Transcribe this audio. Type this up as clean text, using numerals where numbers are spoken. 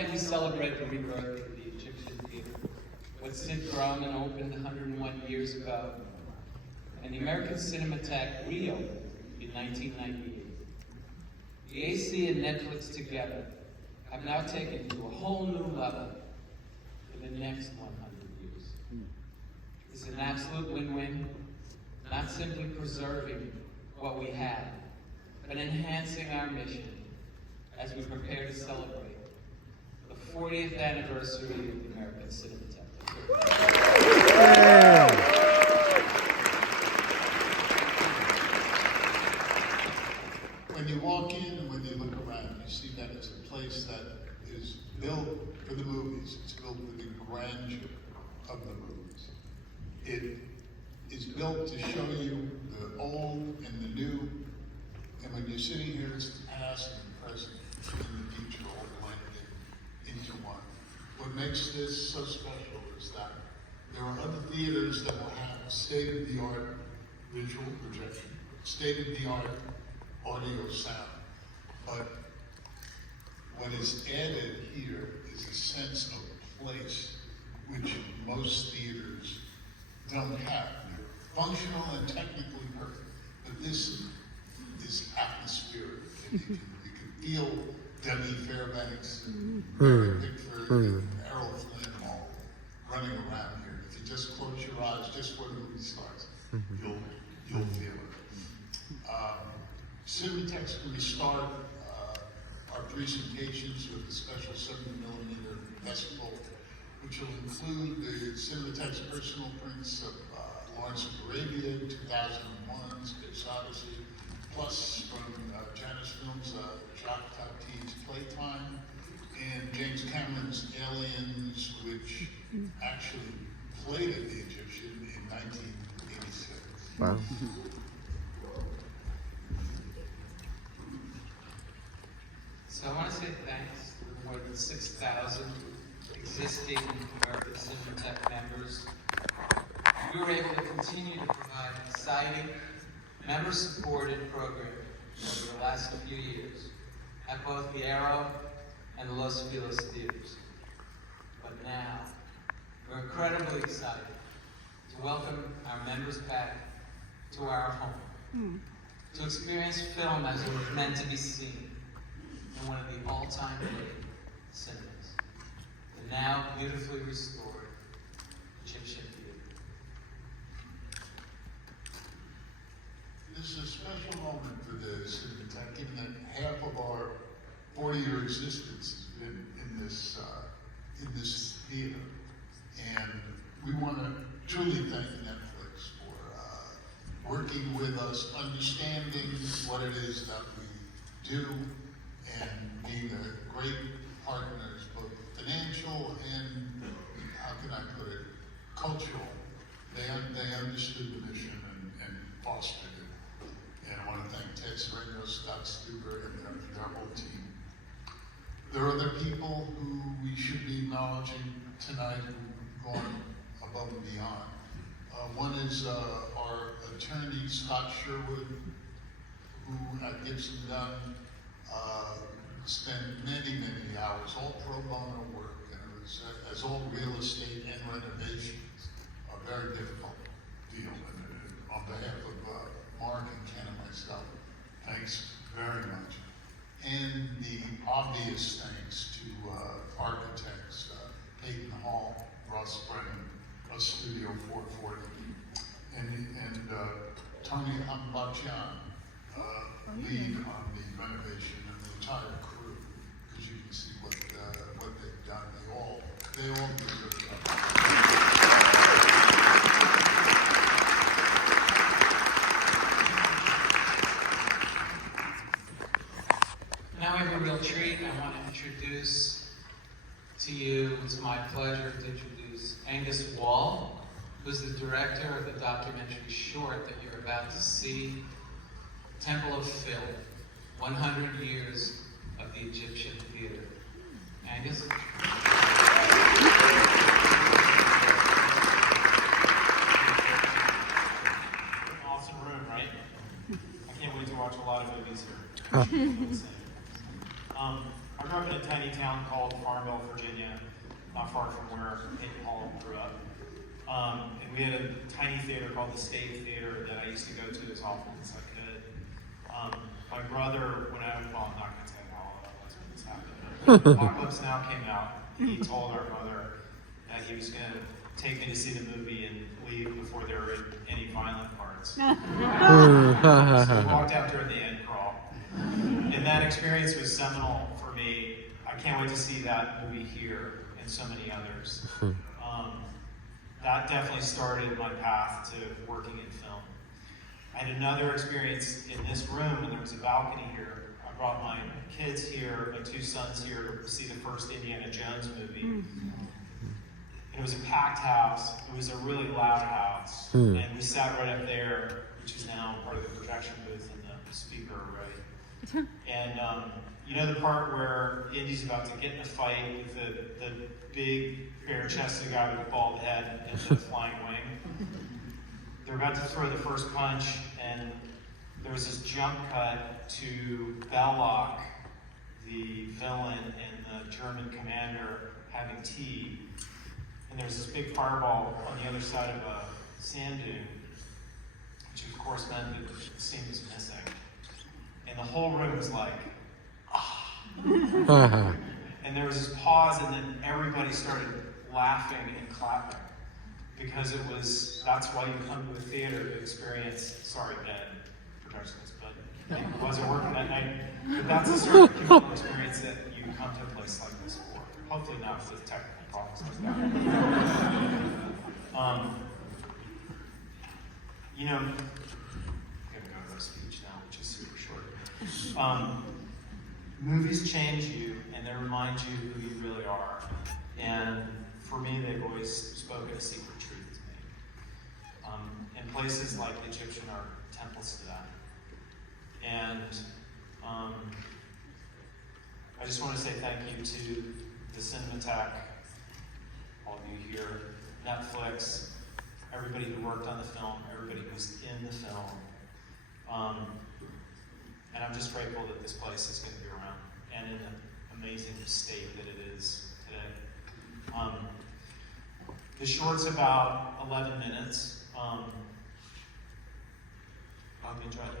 Tonight we celebrate the rebirth of the Egyptian theater. What Sid Grauman opened 101 years ago, and the American Cinematheque reopened in 1998. The AC and Netflix together have now taken it to a whole new level for the next 100 years. It's an absolute win-win, not simply preserving what we have, but enhancing our mission as we prepare to celebrate the 40th anniversary of the American Cinematheque. When you walk in and when you look around, you see that it's a place that is built for the movies. It's built for the grandeur of the movies. It is built to show you the old and the new. And when you're sitting here, it's the past and the present and the future all blended into one. What makes this so special is that there are other theaters that will have state-of-the-art visual projection, state-of-the-art audio sound. But what is added here is a sense of place, which most theaters don't have. They're functional and technically perfect, but this is atmospheric. And you can feel Debbie Fairbanks and Mary Pickford and Errol Flynn all running around here. If you just close your eyes just before the movie starts, you'll feel it. Cinematheque's going to start our presentations with a special 70mm festival, which will include the Cinematheque's personal prints of Lawrence of Arabia, 2001, Space Odyssey, plus from Janus Films, Jacques Tati's Playtime, and James Cameron's Aliens, which actually played at the Egyptian in 1986. Wow. So I want to say thanks to the more than 6,000 existing American Cinematheque members. We were able to continue to provide exciting, member-supported programming over the last few years at both the Aero and the Los Feliz theaters. But now, we're incredibly excited to welcome our members back to our home, to experience film as it was meant to be seen in one of the all-time great cinemas, the now beautifully restored Egyptian Theater. This is a special moment for the Cinematheque, given that half of our 40-year existence has been in this theater. And we want to truly thank Netflix for working with us, understanding what it is that we do, and being a great partners, both financial and, how can I put it, cultural. They understood the mission and fostered it. And I want to thank Ted Sereno, Scott Stuber, and their whole team. There are other people who we should be acknowledging tonight who've gone above and beyond. One is our attorney, Scott Sherwood, who at Gibson Dunn spent many, many hours, all pro bono work, and it was, as all real estate and renovations, a very difficult deal. And on behalf of Mark and Ken and myself, thanks very much. And the obvious thanks to architects, Peyton Hall, Russ Brennan, Russ Studio 440, and Tony Ambachan, lead on the renovation of the entire crew, because you can see what they've done. They all do a good job. Now we have a real treat. I want to introduce to you, it's my pleasure to introduce Angus Wall, who's the director of the documentary short that you're about to see, Temple of Phil, 100 Years of the Egyptian Theater. Angus? Awesome room, right? I can't wait to watch a lot of movies here. I grew up in a tiny town called Farm Carmel, Virginia, not far from where Peyton Hall grew up. And we had a tiny theater called the State Theater that I used to go to as often as I could. My brother, when I'm not going to tell you how all that was when this happened, but Apocalypse Now came out. He told our mother that he was going to take me to see the movie and leave before there were any violent parts. So we walked out during the end crawl. And that experience was seminal for me. I can't wait to see that movie here and so many others. That definitely started my path to working in film. I had another experience in this room, and there was a balcony here. I brought my kids here, my two sons here, to see the first Indiana Jones movie. And it was a packed house. It was a really loud house. And we sat right up there, which is now part of the projection booth and the speaker array. And you know the part where Indy's about to get in a fight with the big, bare-chested guy with a bald head and the flying wing? They're about to throw the first punch, and there was this jump cut to Belloc, the villain, and the German commander having tea. And there's this big fireball on the other side of a sand dune, which of course meant that the scene was missing. And the whole room was like, ah. And there was this pause, and then everybody started laughing and clapping. Because that's why you come to a theater to experience, sorry, Ben, projectionist, but it wasn't working that night. But that's the sort of communal experience that you come to a place like this for. Hopefully not with technical problems like that. You know, I'm going to go to a speech now, which is super short. Movies change you, and they remind you who you really are. And for me, they've always spoken a secret truth to me. And places like the Egyptian are temples to that. And I just want to say thank you to the Cinematheque, all of you here, Netflix, everybody who worked on the film, everybody who was in the film. And I'm just grateful that this place is going to be around and in the amazing state that it is today. The short's about 11 minutes. I hope you enjoyed it.